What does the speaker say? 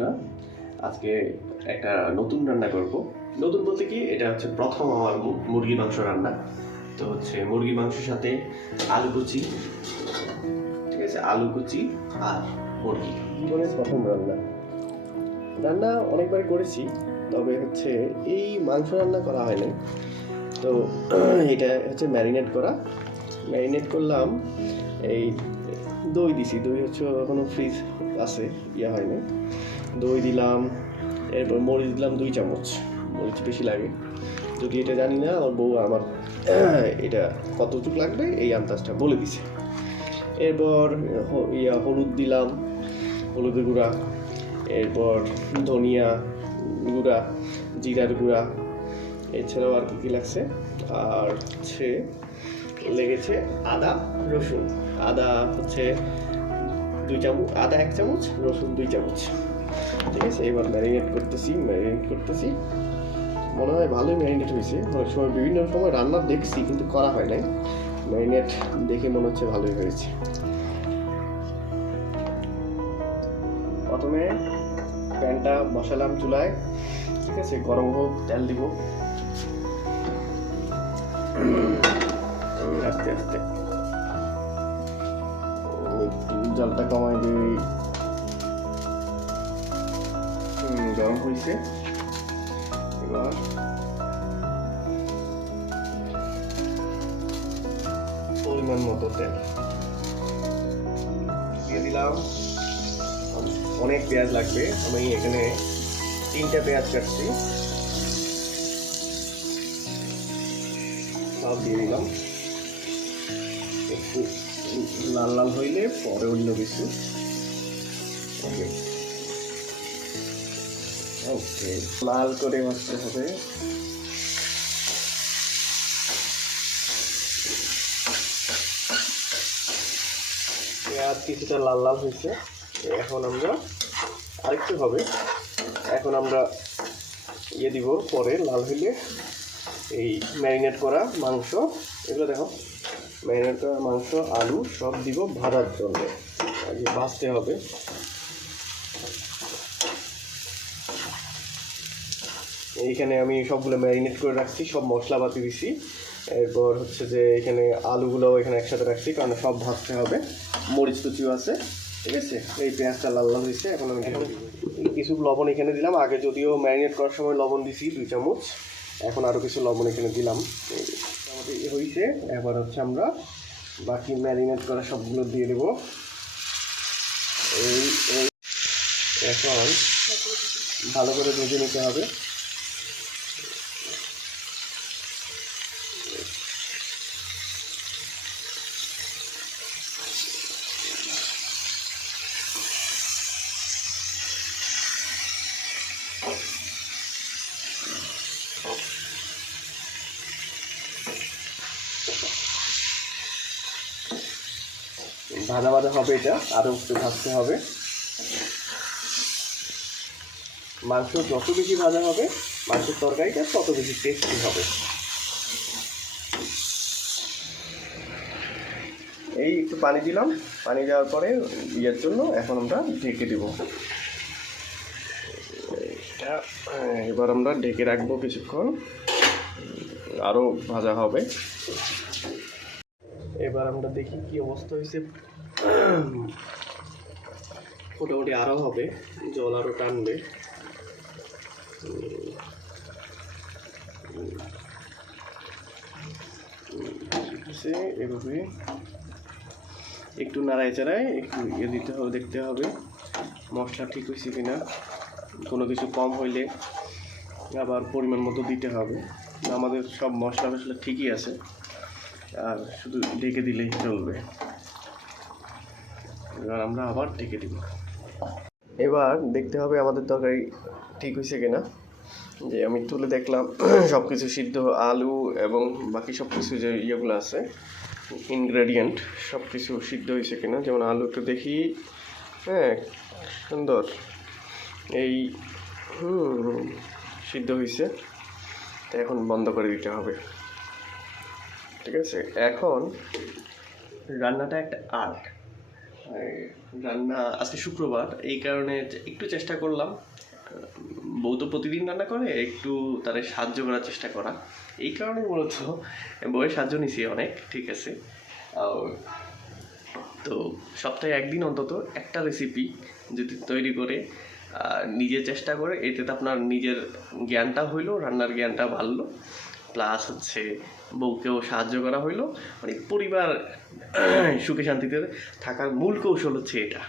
বন্ধুরা, আজকে একটা নতুন রান্না করব। নতুন বলতে কি, এটা হচ্ছে প্রথম আমার মুরগি মাংস রান্না। তো হচ্ছে মুরগি মাংসের সাথে আলু কুচি, ঠিক আছে, আলু কুচি আর মুরগি। জীবনের প্রথম রান্না। রান্না অনেকবার করেছি, তবে হচ্ছে এই মাংস রান্না করা হয় না। তো এটা হচ্ছে ম্যারিনেট করলাম। এই দই দিছি, দই হচ্ছে এখনো ফ্রিজ আছে, ইয়া হয় না। দই দিলাম, এরপর মরিচ দিলাম 2 চামচ, মরিচ বেশি লাগে যদি, এটা জানি না, আমার বউ আমার এটা কতটুকু লাগবে এই আন্দাজটা বলে দিছে। এরপর হলুদ দিলাম, হলুদের গুঁড়া, এরপর ধনিয়া গুঁড়া, জিরার গুঁড়া, এছাড়াও আর কি লাগছে, আর হচ্ছে লেগেছে আদা রসুন। আদা হচ্ছে 2 চামচ, আদা 1 চামচ, রসুন 2 চামচ। ঠিক আছে, এবার ম্যারিনেট করতেছি। মনে হয় ভালোই ম্যারিনেট হয়েছে। অনেক সময় বিভিন্ন সময় রান্না দেখছি কিন্তু করা হয় নাই, ম্যারিনেট দেখে মনে হচ্ছে ভালোই হয়েছে। প্রথমে প্যানটা বসালাম চুলায়, ঠিক আছে, গরম হোক, তেল দিব আস্তে আস্তে, জলটা কমাই দিই। গরম হয়েছে, এবার পরিমাণ মতো তেল দিয়ে দিলাম। অনেক পেঁয়াজ লাগবে, আমি এখানে 3টা পেঁয়াজ কাটছি, সব দিয়ে দিলাম। একটু লাল লাল হইলে পরে অন্য কিছু। ওকে, লাল করে ভাজতে হবে। পেঁয়াজ কিছুটা লাল লাল হয়েছে, এখন আমরা আরেকটু হবে, এখন আমরা দিব, পরে লাল হইলে এই ম্যারিনেট করা মাংস, এগুলো দেখো, ম্যারিনেট করা মাংস, আলু সব দিব ভাজার জন্য, আগে ভাজতে হবে। এইখানে আমি সবগুলো ম্যারিনেট করে রাখছি, সব মশলাপাতি দিছি। এরপর হচ্ছে যে এখানে আলুগুলোও এখানে একসাথে রাখছি, কারণ সব ভাজতে হবে। মরিচ কুচিও আছে, ঠিক আছে। এই পেঁয়াজটা লাল লাল হয়েছে, এখন আমি কিছু লবণ এখানে দিলাম। আগে যদিও ম্যারিনেট করার সময় লবণ দিছি 2 চামচ, এখন আরও কিছু লবণ এখানে দিলাম। আমাদের হয়েছে, এবার হচ্ছে আমরা বাকি ম্যারিনেট করা সবগুলো দিয়ে দেবো। এই এখন ভালো করে ভেজে নিতে হবে। ভাজা ভাজা হবে, এটা আরও একটু ভাজতে হবে। মাংস যত বেশি ভাজা হবে, মাংসের তরকারিটা তত বেশি টেস্টি হবে। এই একটু পানি দিলাম, পানি দেওয়ার পরে ইয়ের জন্য এখন আমরা ঢেকে দেব। এবার আমরা ঢেকে রাখবো কিছুক্ষণ, আরও ভাজা হবে। এবার আমরা দেখি কি অবস্থা হয়েছে। মোটামুটি আরও হবে, জল আরও টানবে। এভাবে একটু নাড়ায় চাড়ায় একটু দিতে হবে, দেখতে হবে মশলা ঠিক হয়েছে কিনা। কোনো কিছু কম হইলে আবার পরিমাণ মতো দিতে হবে। আমাদের সব মশলা ঠিকই আছে, আর শুধু ঢেকে দিলেই চলবে। এবার আমরা আবার ঢেকে দিব। এবার দেখতে হবে আমাদের তরকারি ঠিক হয়েছে কিনা। যে আমি তুলে দেখলাম সব কিছু সিদ্ধ, আলু এবং বাকি সব কিছু যে ইয়েগুলো আছে, ইনগ্রেডিয়েন্ট, সব কিছু সিদ্ধ হয়েছে কিনা। যেমন আলু একটু দেখি, হ্যাঁ সুন্দর, এই সিদ্ধ হয়েছে। তো এখন বন্ধ করে দিতে হবে, ঠিক আছে। এখন রান্নাটা একটা আর্ট, আর রান্না আজকে শুক্রবার, এই কারণে একটু চেষ্টা করলাম। বউ তো প্রতিদিন রান্না করে, একটু তাদের সাহায্য করার চেষ্টা করা, এই কারণে মূলত বউয়ের সাহায্য নিছি অনেক, ঠিক আছে। তো সপ্তাহে একদিন অন্তত একটা রেসিপি যদি তৈরি করে নিজে চেষ্টা করে, এতে তো আপনার নিজের জ্ঞানটা হইলো, রান্নার জ্ঞানটা বাড়লো, প্লাস হচ্ছে বউকেও সাহায্য করা হইলো, মানে পরিবার সুখে শান্তিতে থাকার মূল কৌশল হচ্ছে এটা।